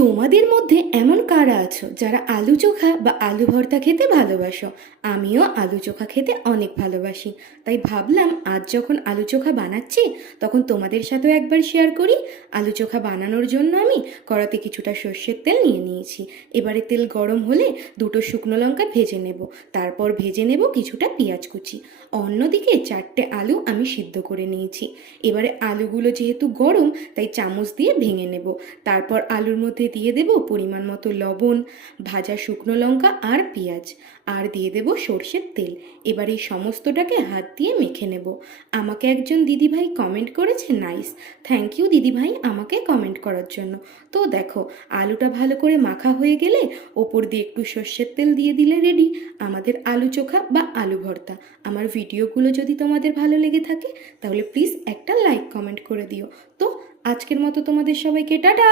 তোমাদের মধ্যে এমন কারা আছো যারা আলু চোখা বা আলু ভর্তা খেতে ভালোবাসো? আমিও আলু চোখা খেতে অনেক ভালোবাসি। তাই ভাবলাম আজ যখন আলু চোখা বানাচ্ছি তখন তোমাদের সাথেও একবার শেয়ার করি। আলু চোখা বানানোর জন্য আমি কড়াতে কিছুটা সর্ষের তেল নিয়ে নিয়েছি। এবারে তেল গরম হলে দুটো শুকনো লঙ্কা ভেজে নেব। তারপর ভেজে নেব কিছুটা পেঁয়াজ কুচি। অন্যদিকে 4টে আলু আমি সিদ্ধ করে নিয়েছি। এবারে আলুগুলো যেহেতু গরম তাই চামচ দিয়ে ভেঙে নেব। তারপর আলুর মধ্যে দিয়ে দেব পরিমাণ মতো লবণ, ভাজা শুকনো লঙ্কা আর পেঁয়াজ, আর দিয়ে দেব সর্ষের তেল। এবার এই সমস্তটাকে হাত দিয়ে মেখে নেব। আমাকে একজন দিদিভাই কমেন্ট করেছে, নাইস, থ্যাংক ইউ দিদিভাই আমাকে কমেন্ট করার জন্য। তো দেখো, আলুটা ভালো করে মাখা হয়ে গেলে ওপর দিয়ে একটু সর্ষের তেল দিয়ে দিলে রেডি আমাদের আলু চোখা বা আলু ভর্তা। আমার ভিডিওগুলো যদি তোমাদের ভালো লেগে থাকে তাহলে প্লিজ একটা লাইক কমেন্ট করে দিও। তো আজকের মতো তোমাদের সবাইকে টাটা।